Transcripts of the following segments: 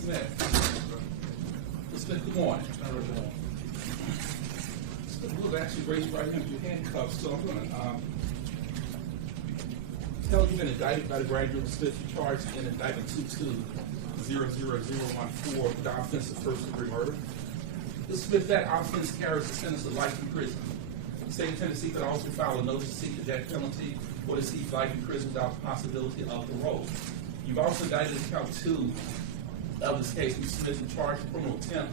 Smith. Mr. Smith, good morning. We'll actually raise your right hand with your handcuffs, so I'm going to tell you've been indicted by the grand jury of Smith. You charged in indictment 22-00014 with the offense of first-degree murder. Mr. Smith, that offense carries a sentence of life in prison. The state of Tennessee could also file a notice to seek the death penalty or to seek life in prison without the possibility of parole. You've also indicted in count 2 of this case. Mr. Smith is charged with criminal attempt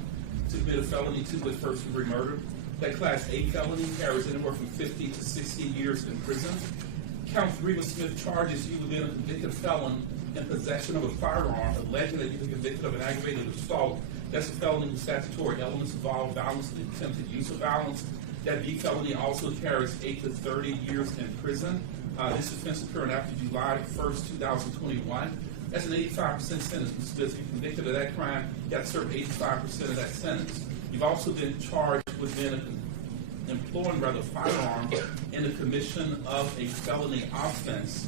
to commit a felony 2 with first-degree murder. That Class A felony carries anywhere from 50 to 60 years in prison. Count 3 with Smith charges you with being a convicted felon in possession of a firearm, alleging that you've been convicted of an aggravated assault. That's a felony with statutory elements involved violence and attempted use of violence. That B felony also carries 8 to 30 years in prison. This offense occurred after July 1st, 2021. That's an 85% sentence, Mr. Smith. If you're convicted of that crime, you have to serve 85% of that sentence. You've also been charged with being employing firearms in the commission of a felony offense.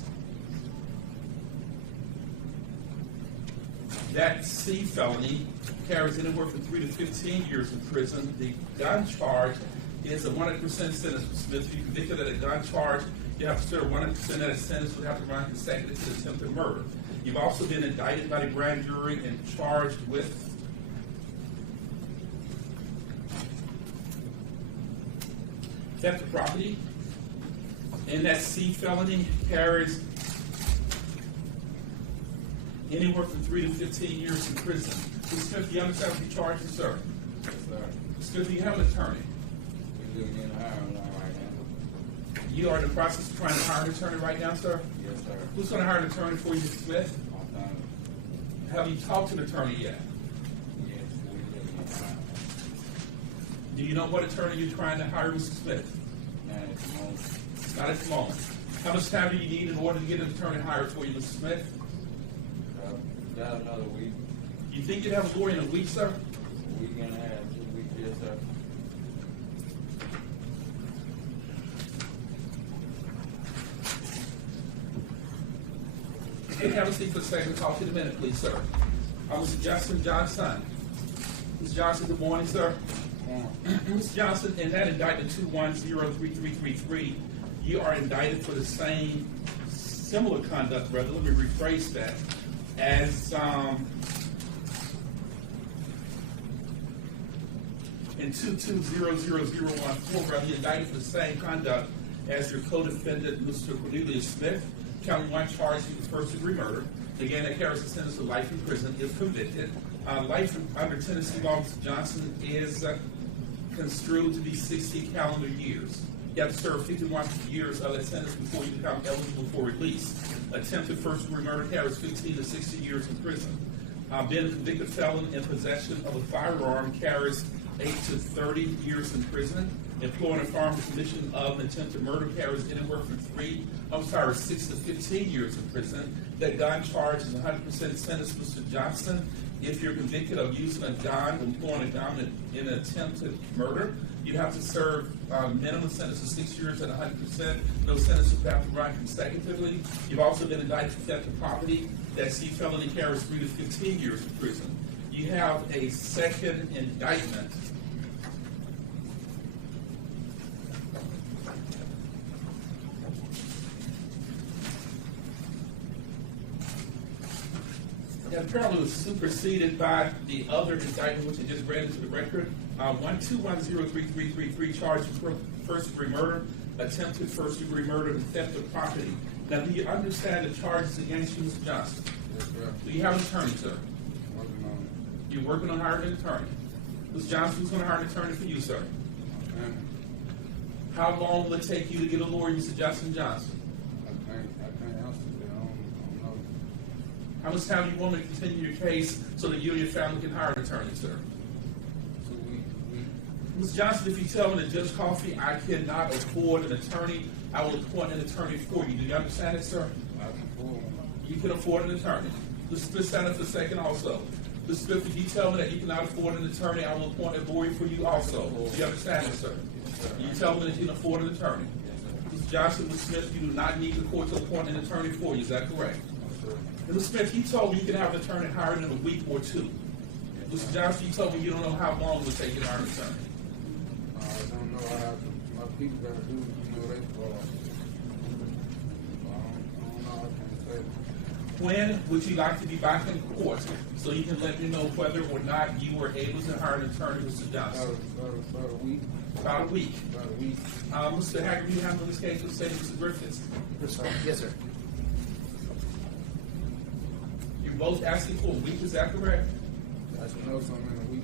That C felony carries anywhere from 3 to 15 years in prison. The gun charge is a 100% sentence, Mr. Smith. If you're convicted of a gun charge, you have to serve 100% of that sentence would have to run consecutive to attempted murder. You've also been indicted by the grand jury and charged with theft of property, and that C felony carries anywhere from 3 to 15 years in prison. Mr. Smith, do you understand what you're charged with, sir? Yes, sir. Mr. Smith, do you have an attorney? We're getting hired right now. You are in the process of trying to hire an attorney right now, sir? Yes, sir. Who's going to hire an attorney for you, Mr. Smith? My family. Have you talked to an attorney yet? Yes, we're getting hired. Do you know what attorney you're trying to hire, Mr. Smith? Not at the moment. Not at the moment. How much time do you need in order to get an attorney hired for you, Mr. Smith? Got another week. You think you'd have a lawyer in a week, sir? A week and a half, 2 weeks, yes, sir. Hey, have a seat for a second. Talk to you in a minute, please, sir. I'm Mr. Justin Johnson. Mr. Johnson, good morning, sir. Mr. Johnson, in that indictment 21-03333, you are indicted for the same similar conduct, rather, let me rephrase that, as in 22-00014, rather, you're indicted for the same conduct as your co-defendant, Mr. Cornelius Smith. Count 1 charged you with first-degree murder. Again, that carries a sentence of life in prison if convicted. Life under Tennessee law, Mr. Johnson, is construed to be 60 calendar years. You have to serve 51 years of that sentence before you become eligible for release. Attempted first-degree murder carries 15 to 60 years in prison. Being a convicted felon in possession of a firearm carries 8 to 30 years in prison. Employing a firearm in commission of an attempted murder carries anywhere from 6 to 15 years in prison. That gun charge is 100% sentence, Mr. Johnson. If you're convicted of using a gun, employing a gun in an attempted murder, you have to serve minimum sentence of 6 years at 100%. Those sentences have to run consecutively. You've also been indicted for theft of property. That C felony carries 3 to 15 years in prison. You have a second indictment. That apparently was superseded by the other indictment, which I just read into the record. 121-03333 charged with first-degree murder, attempted first-degree murder, and theft of property. Now, do you understand the charges against you, Mr. Johnson? Yes, sir. Do you have an attorney, sir? Working on it. You're working on hiring an attorney. Mr. Johnson, who's going to hire an attorney for you, sir? My family. How long will it take you to get a lawyer, Mr. Justin Johnson? I can't answer that. I don't know. How much time do you want to continue your case so that you and your family can hire an attorney, sir? 2 weeks. Ms. Johnson, if you tell me that Judge Coffey, I cannot afford an attorney, I will appoint an attorney for you. Do you understand it, sir? I can afford one. You can afford an attorney. Mr. Smith, stand up for a second also. Mr. Smith, if you tell me that you cannot afford an attorney, I will appoint a lawyer for you also. Do you understand it, sir? Yes, sir. You tell me that you can afford an attorney. Yes, sir. Mr. Johnson, Mr. Smith, you do not need the court to appoint an attorney for you. Is that correct? Yes, sir. And Mr. Smith, he told me you can have an attorney hired in a week or 2. Mr. Johnson, you told me you don't know how long it would take an attorney. I don't know how my people gotta do, they fall. I don't know, I can't say. When would you like to be back in court so you can let me know whether or not you were able to hire an attorney, Mr. Johnson? About a week. About a week. About a week. Mr. Hager, you handle this case with say Mr. Griffiths. Yes, sir. You're both asking for a week, is that correct? I should know something in a week.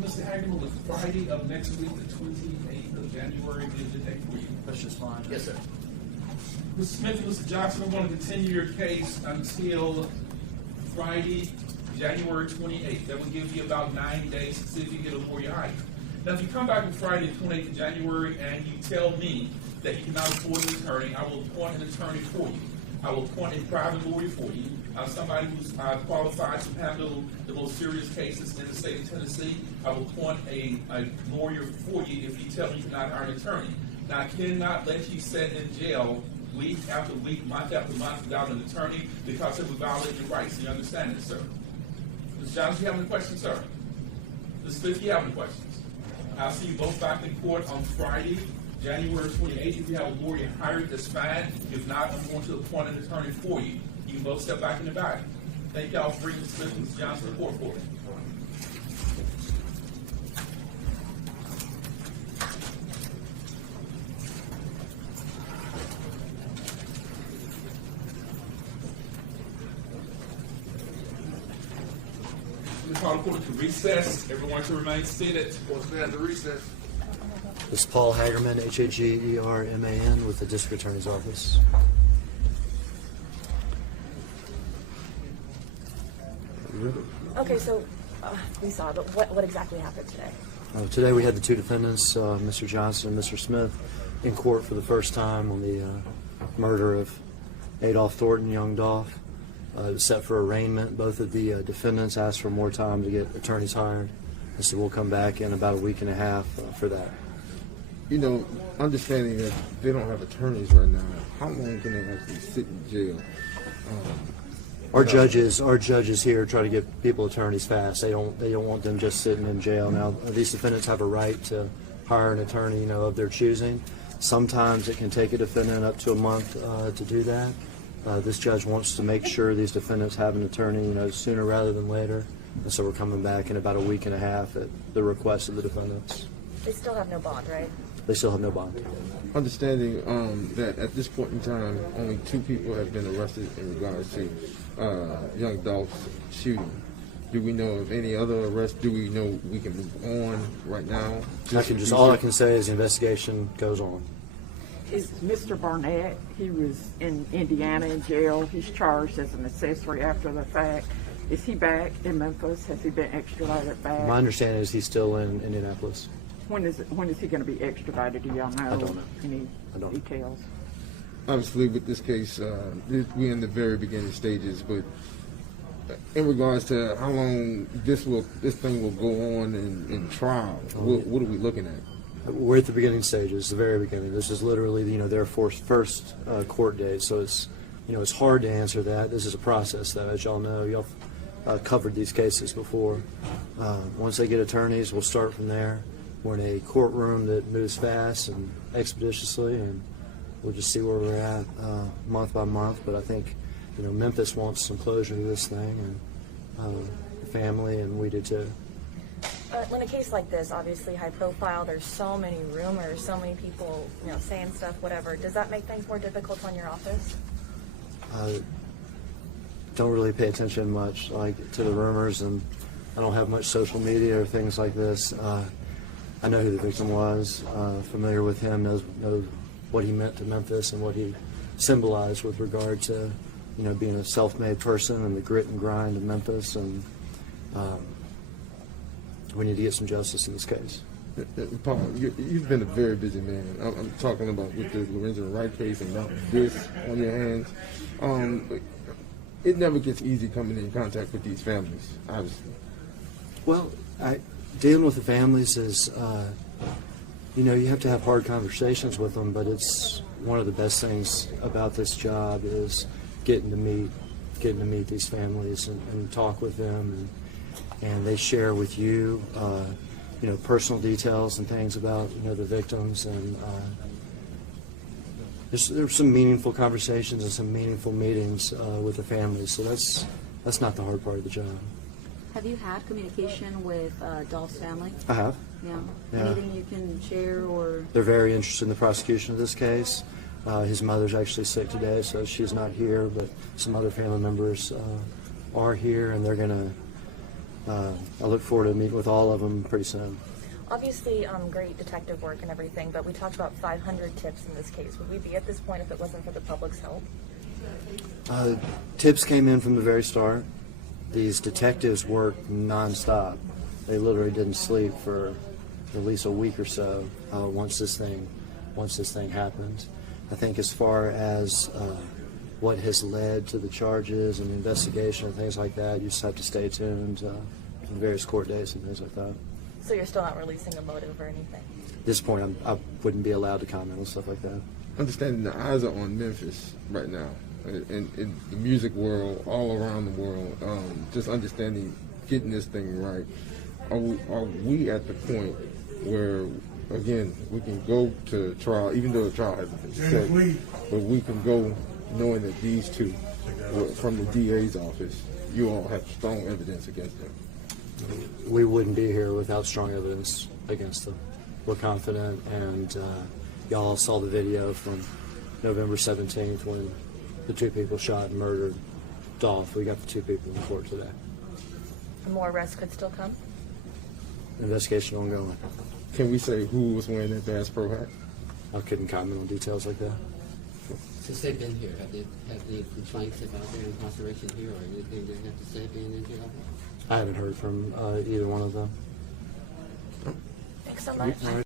Mr. Hagerman, was Friday of next week, the 28th of January, is the day for you? That's just fine. Yes, sir. Mr. Smith and Mr. Johnson, I want to continue your case until Friday, January 28th. That will give you about 9 days to see if you get a lawyer hired. Now, if you come back on Friday, the 28th of January, and you tell me that you cannot afford an attorney, I will appoint an attorney for you. I will appoint a private lawyer for you, somebody who's qualified to handle the most serious cases in the state of Tennessee. I will appoint a lawyer for you if you tell me you cannot hire an attorney. Now, I cannot let you sit in jail week after week, month after month without an attorney because it would violate your rights. You understand this, sir? Mr. Johnson, you have any questions, sir? Mr. Smith, you have any questions? I'll see you both back in court on Friday, January 28th. If you have a lawyer hired, that's fine. If not, I'm going to appoint an attorney for you. You can both step back in the back. Thank y'all for bringing Smith and Mr. Johnson to court for me. We call the court to recess. Everyone to remain seated. Court stands at recess. This is Paul Hagerman, Hagerman, with the District Attorney's Office. Okay, so we saw, but what exactly happened today? Today we had the two defendants, Mr. Johnson and Mr. Smith, in court for the first time on the murder of Adolph Thornton, young Dolph. It was set for arraignment. Both of the defendants asked for more time to get attorneys hired, and so we'll come back in about a week and a half for that. You know, understanding that they don't have attorneys right now, how long can they actually sit in jail? Our judges here try to give people attorneys fast. They don't want them just sitting in jail. Now, these defendants have a right to hire an attorney, of their choosing. Sometimes it can take a defendant up to a month to do that. This judge wants to make sure these defendants have an attorney, sooner rather than later. And so we're coming back in about a week and a half at the request of the defendants. They still have no bond, right? They still have no bond. Understanding that at this point in time, only 2 people have been arrested in regards to young Dolph's shooting. Do we know of any other arrests? Do we know we can move on right now? All I can say is the investigation goes on. Is Mr. Barnett, he was in Indiana in jail. He's charged as an accessory after the fact. Is he back in Memphis? Has he been extradited back? My understanding is he's still in Indianapolis. When is he going to be extradited? Do y'all know? I don't know. Any I don't. details? Obviously, with this case, we're in the very beginning stages, but in regards to how long this thing will go on in trial, what are we looking at? We're at the beginning stages, the very beginning. This is literally, their first court date, so it's, it's hard to answer that. This is a process, though, as y'all know. Y'all covered these cases before. Once they get attorneys, we'll start from there. We're in a courtroom that moves fast and expeditiously, and we'll just see where we're at month by month. But I think, Memphis wants some closure to this thing, and the family, and we do too. When a case like this, obviously high profile, there's so many rumors, so many people, saying stuff, whatever. Does that make things more difficult on your office? Don't really pay attention much to the rumors, and I don't have much social media or things like this. I know who the victim was, familiar with him, know what he meant to Memphis and what he symbolized with regard to, being a self-made person and the grit and grind of Memphis. And we need to get some justice in this case. Paul, you've been a very busy man. I'm talking about with the Lorenzo Wright case and now this on your hands. It never gets easy coming in contact with these families, obviously. Well, dealing with the families is, you know, you have to have hard conversations with them, but it's one of the best things about this job is getting to meet these families and talk with them, and they share with you, you know, personal details and things about, you know, the victims, and there's some meaningful conversations and some meaningful meetings with the families. So that's not the hard part of the job. Have you had communication with Dolph's family? I have. Yeah. Yeah. Anything you can share or? They're very interested in the prosecution of this case. His mother's actually sick today, so she's not here, but some other family members are here, and they're going to, I look forward to meeting with all of them pretty soon. Obviously, great detective work and everything, but we talked about 500 tips in this case. Would we be at this point if it wasn't for the public's help? Tips came in from the very start. These detectives worked nonstop. They literally didn't sleep for at least a week or so once this thing happened. I think as far as what has led to the charges and the investigation and things like that, you just have to stay tuned to the various court dates and things like that. So you're still not releasing a motive or anything? At this point, I wouldn't be allowed to comment on stuff like that. Understanding the eyes are on Memphis right now, in the music world, all around the world. Just understanding, getting this thing right. Are we at the point where, again, we can go to trial, even though the trial hasn't been set, but we can go knowing that these two, from the DA's office, you all have strong evidence against them? We wouldn't be here without strong evidence against them. We're confident, and y'all saw the video from November 17th when the two people shot and murdered Dolph. We got the two people in court today. More arrests could still come? Investigation ongoing. Can we say who was wearing that Bass Pro hat? I couldn't comment on details like that. Since they've been here, have the complaints about their incarceration here or anything they have to say being in jail? I haven't heard from either one of them. Thanks so much.